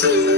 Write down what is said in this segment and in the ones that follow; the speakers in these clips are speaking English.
to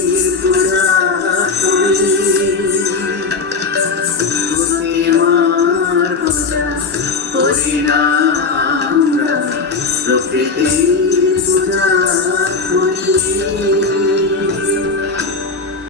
Lo que te hizo ya, por ti.